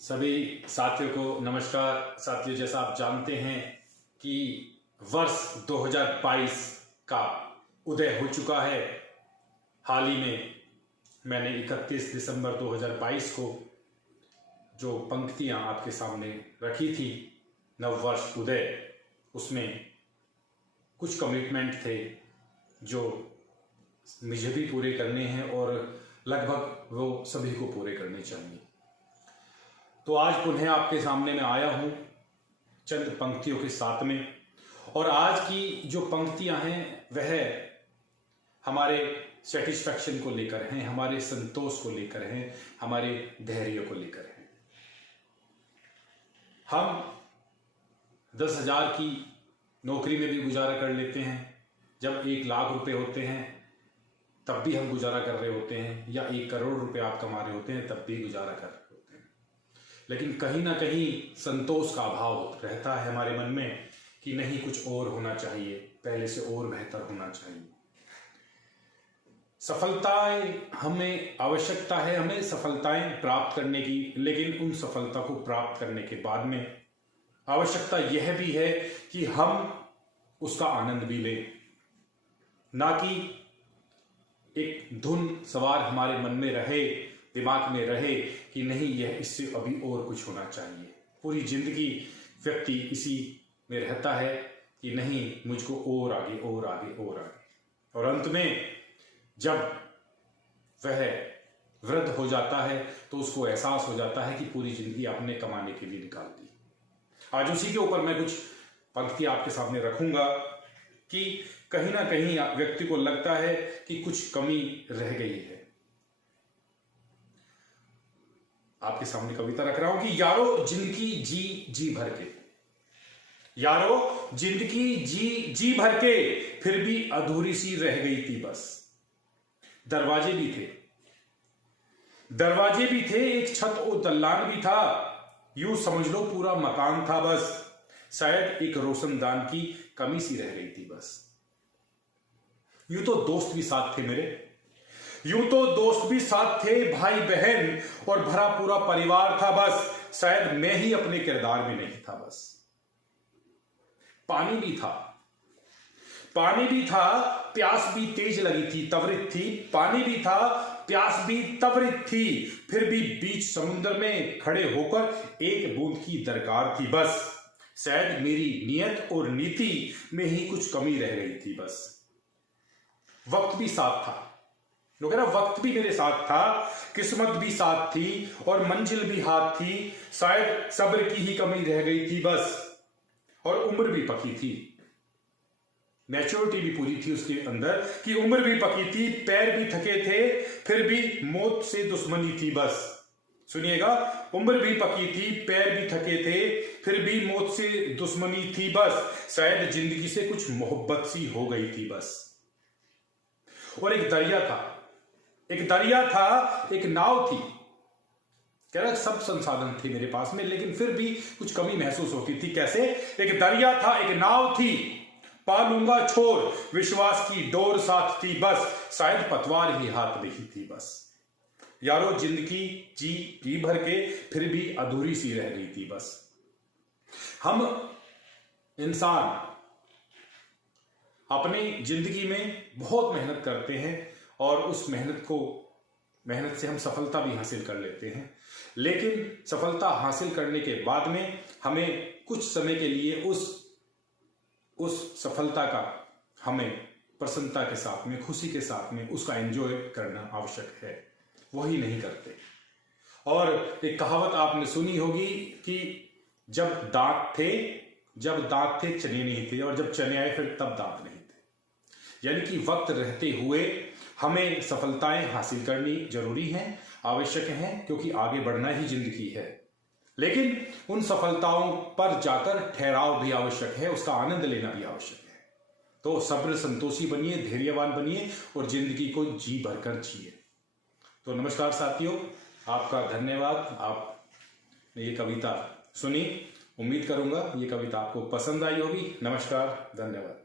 सभी साथियों को नमस्कार। साथियों, जैसा आप जानते हैं कि वर्ष 2022 का उदय हो चुका है। हाल ही में मैंने 31 दिसंबर 2022 को जो पंक्तियां आपके सामने रखी थी, नववर्ष उदय, उसमें कुछ कमिटमेंट थे जो मुझे भी पूरे करने हैं और लगभग वो सभी को पूरे करने चाहिए। तो आज पुनः आपके सामने मैं आया हूं चंद पंक्तियों के साथ में, और आज की जो पंक्तियां हैं वह हमारे सेटिस्फैक्शन को लेकर हैं, हमारे संतोष को लेकर हैं, हमारे धैर्य को लेकर हैं। हम 10,000 की नौकरी में भी गुजारा कर लेते हैं, जब 1 लाख रुपए होते हैं तब भी हम गुजारा कर रहे होते हैं, या 1 करोड़ रुपए आप कमा रहे होते हैं तब भी गुजारा कर रहे होते हैं। लेकिन कहीं ना कहीं संतोष का अभाव रहता है हमारे मन में कि नहीं, कुछ और होना चाहिए, पहले से और बेहतर होना चाहिए। सफलताएं हमें आवश्यकता है, हमें सफलताएं प्राप्त करने की, लेकिन उन सफलता को प्राप्त करने के बाद में आवश्यकता यह भी है कि हम उसका आनंद भी लें, ना कि एक धुन सवार हमारे मन में रहे, दिमाग में रहे कि नहीं, यह इससे अभी और कुछ होना चाहिए। पूरी जिंदगी व्यक्ति इसी में रहता है कि नहीं, मुझको और आगे और आगे और आगे, और अंत में जब वह वृद्ध हो जाता है तो उसको एहसास हो जाता है कि पूरी जिंदगी आपने कमाने के लिए निकाल दी। आज उसी के ऊपर मैं कुछ पंक्ति आपके सामने रखूंगा कि कहीं ना कहीं व्यक्ति को लगता है कि कुछ कमी रह गई है। आपके सामने कविता रख रहा हूं कि यारो जिंदगी जी जी भर के, यारो जिंदगी जी जी भर के, फिर भी अधूरी सी रह गई थी बस। दरवाजे भी थे, दरवाजे भी थे, एक छत और दल्लान भी था, यूं समझ लो पूरा मकान था बस। शायद एक रोशनदान की कमी सी रह गई थी बस। यूं तो दोस्त भी साथ थे मेरे, यूं तो दोस्त भी साथ थे, भाई बहन और भरा पूरा परिवार था बस। शायद मैं ही अपने किरदार में नहीं था बस। पानी भी था, पानी भी था, प्यास भी तेज लगी थी, त्वरित थी। पानी भी था, प्यास भी त्वरित थी, फिर भी बीच समुद्र में खड़े होकर एक बूंद की दरकार थी बस। शायद मेरी नियत और नीति में ही कुछ कमी रह गई थी बस। वक्त भी साथ था, लोग ना, वक्त भी मेरे साथ था, किस्मत भी साथ थी और मंजिल भी हाथ थी। शायद सब्र की ही कमी रह गई थी बस, और उम्र भी पकी थी, मैच्योरिटी भी पूरी थी उसके अंदर कि उम्र भी पकी थी, पैर भी थके थे, फिर भी मौत से दुश्मनी थी बस। सुनिएगा, उम्र भी पकी थी, पैर भी थके थे, फिर भी मौत से दुश्मनी थी बस। शायद जिंदगी से कुछ मोहब्बत सी हो गई थी बस। और एक दरिया था, एक दरिया था, एक नाव थी, कह रहा सब संसाधन थे मेरे पास में, लेकिन फिर भी कुछ कमी महसूस होती थी। कैसे? एक दरिया था, एक नाव थी, पा लूंगा छोर, विश्वास की डोर साथ थी बस। शायद पतवार ही हाथ में ही थी बस। यारो जिंदगी जी जी भर के, फिर भी अधूरी सी रह गई थी बस। हम इंसान अपनी जिंदगी में बहुत मेहनत करते हैं और उस मेहनत से हम सफलता भी हासिल कर लेते हैं, लेकिन सफलता हासिल करने के बाद में हमें कुछ समय के लिए उस सफलता का हमें प्रसन्नता के साथ में, खुशी के साथ में उसका एंजॉय करना आवश्यक है। वही नहीं करते। और एक कहावत आपने सुनी होगी कि जब दांत थे चने नहीं थे, और जब चने आए फिर तब दांत नहीं थे। यानी कि वक्त रहते हुए हमें सफलताएं हासिल करनी जरूरी हैं, आवश्यक हैं, क्योंकि आगे बढ़ना ही जिंदगी है। लेकिन उन सफलताओं पर जाकर ठहराव भी आवश्यक है, उसका आनंद लेना भी आवश्यक है। तो सब्र संतोषी बनिए, धैर्यवान बनिए और जिंदगी को जी भरकर जिए। तो नमस्कार साथियों, आपका धन्यवाद। आपने ये कविता सुनी, उम्मीद करूंगा ये कविता आपको पसंद आई होगी। नमस्कार, धन्यवाद।